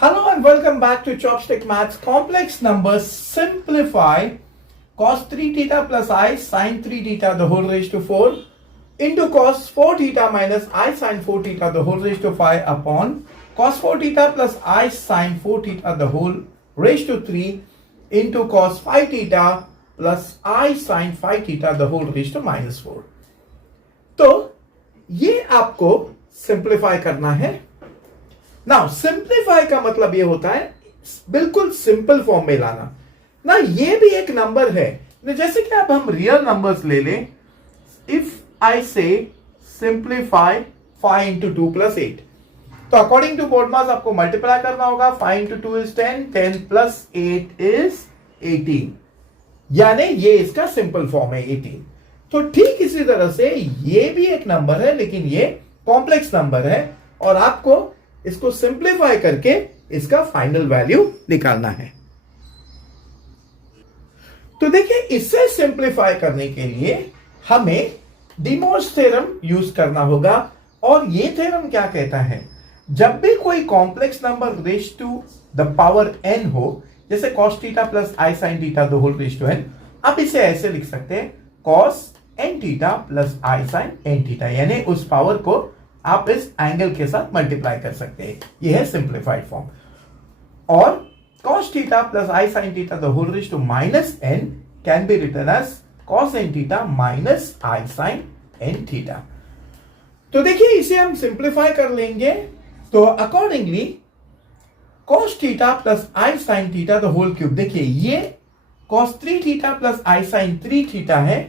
Hello and welcome back to Chopstick Maths. Complex numbers simplify cos 3 theta plus I sin 3 theta the whole raised to 4 into cos 4 theta minus I sin 4 theta the whole raised to 5 upon cos 4 theta plus I sin 4 theta the whole raised to 3 into cos 5 theta plus I sin 5 theta the whole raised to minus 4. तो ये आपको simplify करना है. Now simplify का मतलब ये होता है बिल्कुल सिंपल फॉर्म में लाना ना. ये भी एक नंबर है जैसे कि अब हम रियल नंबर्स ले लें. इफ आई से सिंप्लीफाई 5 इंटू 2 प्लस 8 तो अकॉर्डिंग टू बोर्डमास आपको मल्टीप्लाई करना होगा. 5 इंटू 2 इज 10, 10 प्लस 8 इज 18, यानी ये इसका सिंपल फॉर्म है 18. तो ठीक इसी तरह से ये भी एक नंबर है लेकिन ये कॉम्प्लेक्स नंबर है और आपको इसको सिंप्लीफाई करके इसका फाइनल वैल्यू निकालना है. तो देखिए इसे सिंप्लीफाई करने के लिए हमें डी मोर्स थ्योरम यूज करना होगा. और ये थ्योरम क्या कहता है, जब भी कोई complex number raise to the power n हो, जैसे cos theta plus i sin theta the whole raise to n, अब इसे ऐसे लिख सकते हैं cos n theta plus i sin n theta, यानी उस पावर को आप इस एंगल के साथ मल्टीप्लाई कर सकते हैं. यह है सिंप्लीफाइड फॉर्म. और cos theta plus i sin theta the whole raise to minus n can be written as cos n theta minus i sin n theta. तो देखिए इसे हम सिंप्लीफाई कर लेंगे. तो accordingly cos theta plus i sin theta the whole cube, देखिए ये cos 3 theta plus i sin 3 theta है,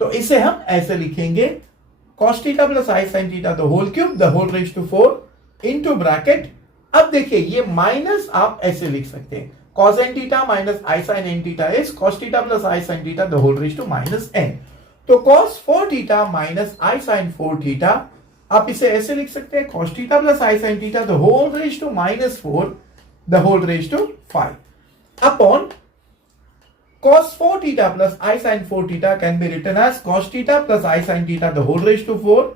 तो इसे हम ऐसे लिखेंगे cos theta plus i sin theta the whole cube the whole raise to 4 into bracket. अब देखिए ये माइनस आप ऐसे लिख सकते हैं cos n theta minus i sin n theta is cos theta plus i sin theta the whole raise to minus n. तो cos 4 theta minus i sin 4 theta, आप इसे ऐसे लिख सकते हैं cos theta plus i sin theta the whole raise to minus 4 the whole raise to 5 upon cos 4 theta plus I sin 4 theta can be written as cos theta plus I sin theta the whole raised to 4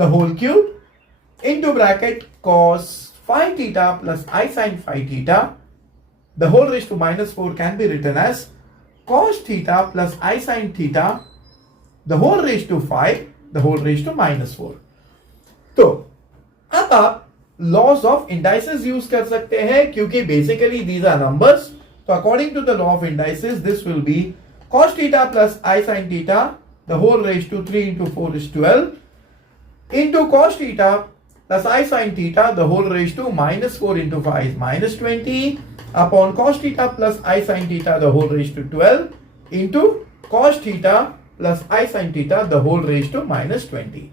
the whole cube into bracket cos 5 theta plus I sin 5 theta the whole raised to minus 4 can be written as cos theta plus I sin theta the whole raised to 5 the whole raised to minus 4. तो अब आप laws of indices use कर सकते हैं क्योंकि basically these are numbers. So according to the law of indices, this will be cos theta plus I sin theta the whole raised to 3 into 4 is 12 into cos theta plus I sin theta the whole raised to minus 4 into 5 is minus 20 upon cos theta plus I sin theta the whole raised to 12 into cos theta plus I sin theta the whole raised to minus 20.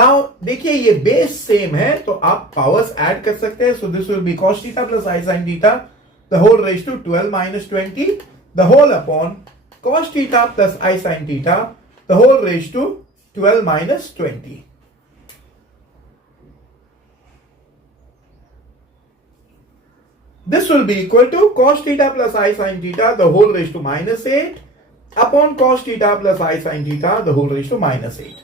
Now देखिए ये base same है तो आप powers add कर सकते हैं. So this will be cos theta plus I sin theta the whole raised to 12 minus 20 the whole upon cos theta plus I sin theta the whole raised to 12 minus 20. This will be equal to cos theta plus I sin theta the whole raised to minus 8 upon cos theta plus I sin theta the whole raised to minus 8.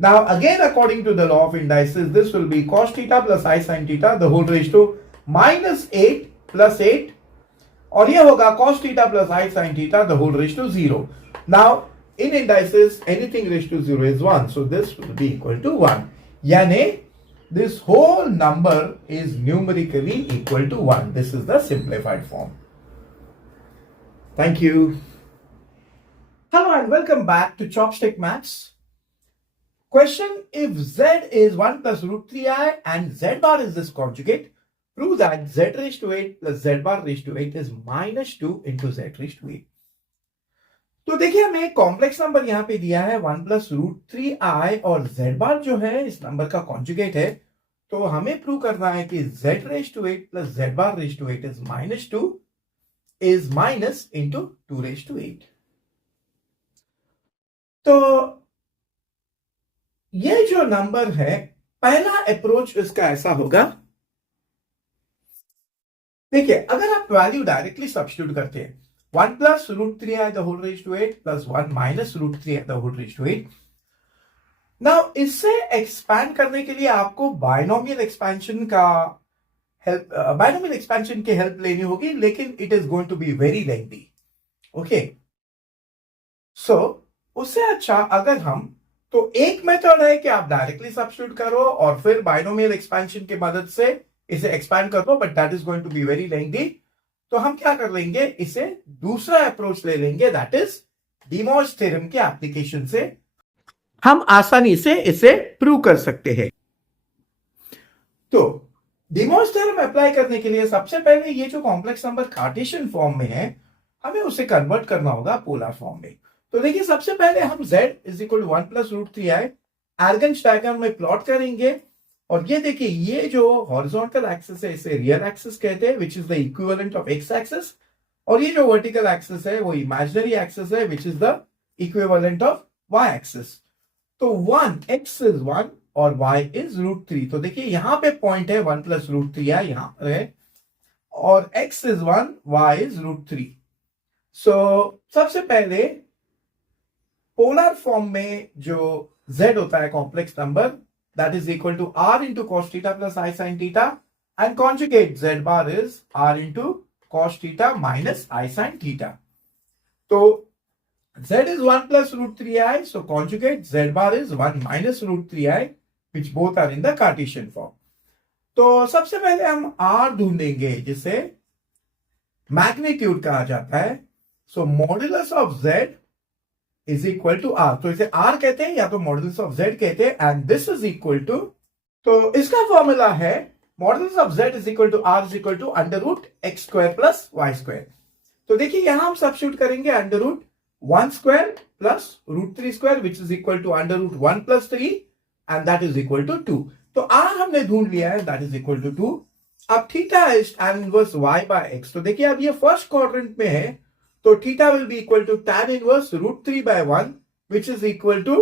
Now again according to the law of indices, this will be cos theta plus I sin theta the whole raised to minus 8 plus 8 और यह होगा cos theta plus I sin theta the whole raised to 0. Now in indices anything raised to 0 is 1, so this will be equal to 1, यानी this whole number is numerically equal to 1. This is the simplified form. Thank you. Hello and welcome back to Chopstick Maths. Question: if z is 1 plus root 3i and z bar is this conjugate, prove that z raised to 8 plus z bar raised to 8 is minus 2 into z raised to 8. तो देखिए हमें एक complex number यहां पे दिया है 1 plus root 3i और z बार जो है इस नंबर का कॉन्जुगेट है. तो हमें प्रूव करना है कि z raised to 8 plus z bar raised to 8 is minus 2 is minus into 2 raised to 8. तो ये जो नंबर है पहला अप्रोच इसका ऐसा होगा. देखिए अगर आप वैल्यू डायरेक्टली सब्स्टिट्यूट करते हैं 1 plus root 3 i the whole raise to 8 plus 1 minus root 3 i the whole raise to 8, now इससे एक्सपैंड करने के लिए आपको बायनोमियल एक्सपेंशन की हेल्प लेनी होगी, लेकिन it is going to be very lengthy. Okay, so उससे अच्छा अगर हम, तो एक मेथड है कि आप डायरेक्टली सब्स्टिट्यूट करो और फिर बायनोमियल एक्सपेंशन की मदद से इसे एक्सपैंड कर दो, but that is going to be very lengthy. तो हम क्या कर लेंगे, इसे दूसरा अप्रोच ले लेंगे, दैट इज डिमॉर्स थ्योरम के एप्लीकेशन से हम आसानी से इसे प्रूव कर सकते हैं। तो डिमॉर्स थ्योरम अप्लाई करने के लिए सबसे पहले ये जो कॉम्प्लेक्स नंबर कार्टेशियन फॉर्म में है, हमें उसे कन्वर्ट करना होगा पोलर फॉर्म में। तो देखिए, सबसे पहले हम z is equal to 1 plus root 3 I Argand's diagram में प्लॉट करेंगे। और ये देखिए, ये जो हॉरिजॉन्टल एक्सिस है इसे रियल एक्सिस कहते हैं, विच is the equivalent of x axis. और ये जो वर्टिकल एक्सिस है वो इमेजिनरी एक्सिस है, which is the equivalent of Y axis. तो 1 x इज 1 और y इज रूट 3। तो देखिए यहां पे पॉइंट है 1 प्लस रूट 3 है, यहां पर है, और x is 1, y is root 3। So सबसे पहले पोलर फॉर्म में जो z होता है complex number, that is equal to r into cos theta plus i sine theta, and conjugate z bar is r into cos theta minus i sine theta. तो z is 1 plus root 3i, so conjugate z bar is 1 minus root 3i, which both are in the Cartesian form. तो सबसे पहले हम r ढूंढेंगे, जिसे magnitude कहा जाता है। So modulus of z is equal to r, तो इसे r कहते हैं या तो मॉड्यूलस ऑफ z कहते हैं, and this is equal to, तो इसका फॉर्मूला है modulus of z is equal to r is equal to under root X square plus Y square. तो देखिए यहां हम सब्स्टिट्यूट करेंगे under root 1 square plus root 3 square, which is equal to under root 1 plus 3, and that is equal to 2. तो r हमने ढूंढ लिया है, that is equal to 2। अब theta is tan inverse y by x। तो देखिए अब ये फर्स्ट क्वाड्रेंट में है, तो theta will be equal to tan inverse root 3 by 1, which is equal to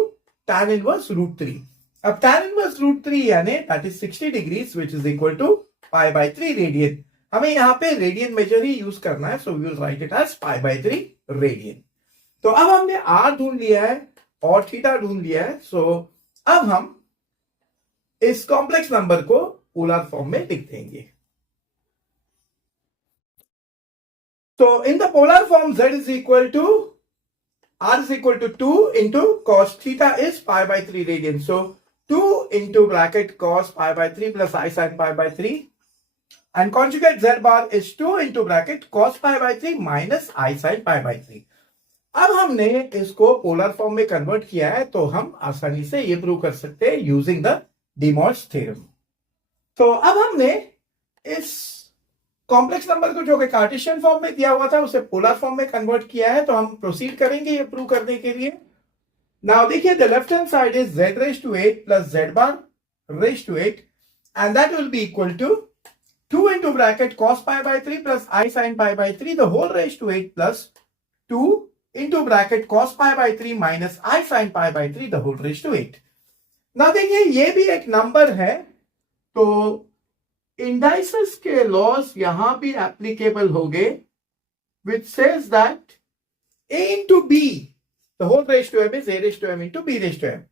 tan inverse root 3। अब tan inverse root 3 यानी that is 60 degrees, which is equal to pi by 3 radian. हमें यहाँ पे radian major ही use करना है, so we will write it as pi by 3 radian. तो अब हमने r ढूंढ लिया है और थीटा ढूंढ लिया है, सो अब हम इस कॉम्प्लेक्स नंबर को पोलर फॉर्म में लिख देंगे। तो in the polar form z is equal to r is equal to 2 into cos theta is pi by 3 radian. So 2 into bracket cos pi by 3 plus i sine pi by 3, and conjugate z bar is 2 into bracket cos pi by 3 minus i sine pi by 3। अब हमने इसको polar form में convert किया है, तो हम आसानी से ये प्रूव कर सकते हैं यूजिंग द डिमॉर्स थ्योरम। तो अब हमने इस कॉम्प्लेक्स नंबर को जो कि कार्टेशियन फॉर्म में दिया हुआ था उसे पोलर फॉर्म में कन्वर्ट किया है, तो हम प्रोसीड करेंगे ये प्रूव करने के लिए। नाउ देखिए, the left hand side is z raise to 8 plus z bar raise to 8, and that will be equal to 2 into bracket cos pi by 3 plus i sine pi by 3 the whole raise to 8 plus 2 into bracket cos pi by 3 minus i sine pi by 3 the whole raise to 8। ना देखिए, ये भी एक number है, तो indices के laws यहां भी एप्लीकेबल होंगे, which says that a into b the whole raise to m is a raise to m into b raise to m।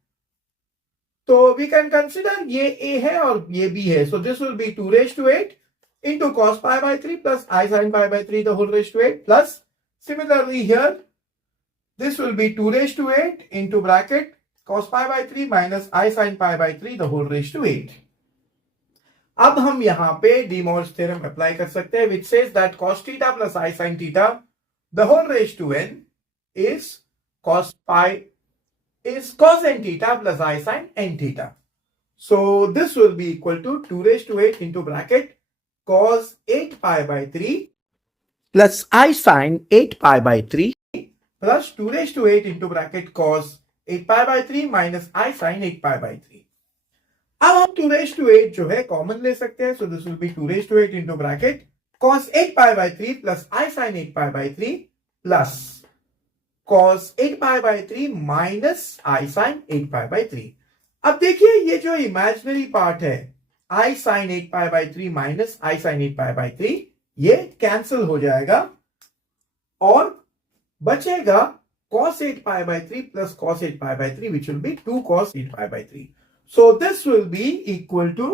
तो वी कैन कंसिडर ये a है और ये b है, so this will be 2 raise to 8 into cos pi by 3 plus i sine pi by 3 the whole raise to 8, plus similarly here this will be 2 raised to 8 into bracket cos pi by 3 minus I sin pi by 3 the whole raised to 8। अब हम यहां पे डिमॉर्स theorem apply कर सकते हैं, which says that cos theta plus I sin theta the whole raised to n is cos n theta plus I sin n theta। So this will be equal to 2 raised to 8 into bracket cos 8 pi by 3 plus I sin 8 pi by 3 plus 2 raised to 8 into bracket cos 8 pi by 3 minus I sin 8 pi by 3। अब हम 2 raised to 8 जो है common ले सकते हैं, so this will be 2 raised to 8 into bracket cos 8 pi by 3 plus I sin 8 pi by 3 plus cos 8 pi by 3 minus I sin 8 pi by 3। अब देखिए, ये जो इमेजिनरी पार्ट है I sin 8 pi by 3 minus I sin 8 pi by 3, ये cancel हो जाएगा और बचेगा cos 8 pi by 3 plus cos 8 pi by 3, which will be 2 cos 8 pi by 3. So this will be equal to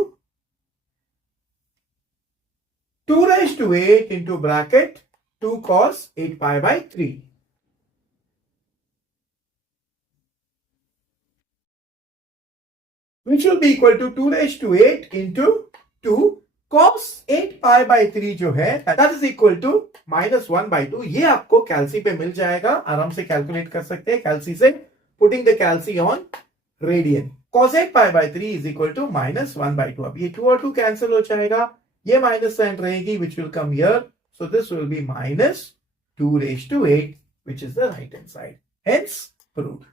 2 raised to 8 into bracket 2 cos 8 pi by 3. Which will be equal to 2 raised to 8 into 2 cos 8 pi by 3 जो है that is equal to -1/2. ये आपको कैल्सी पे मिल जाएगा, आराम से calculate कर सकते हैं कैल्सी से, putting the calci on radian. cos 8 pi by 3 is equal to -1/2. अब ये 2 और 2 कैंसिल हो जाएगा, ये माइनस साइन रहेगी which will come here. So this will be -2 raised to 8, which is the right hand side. Hence proved.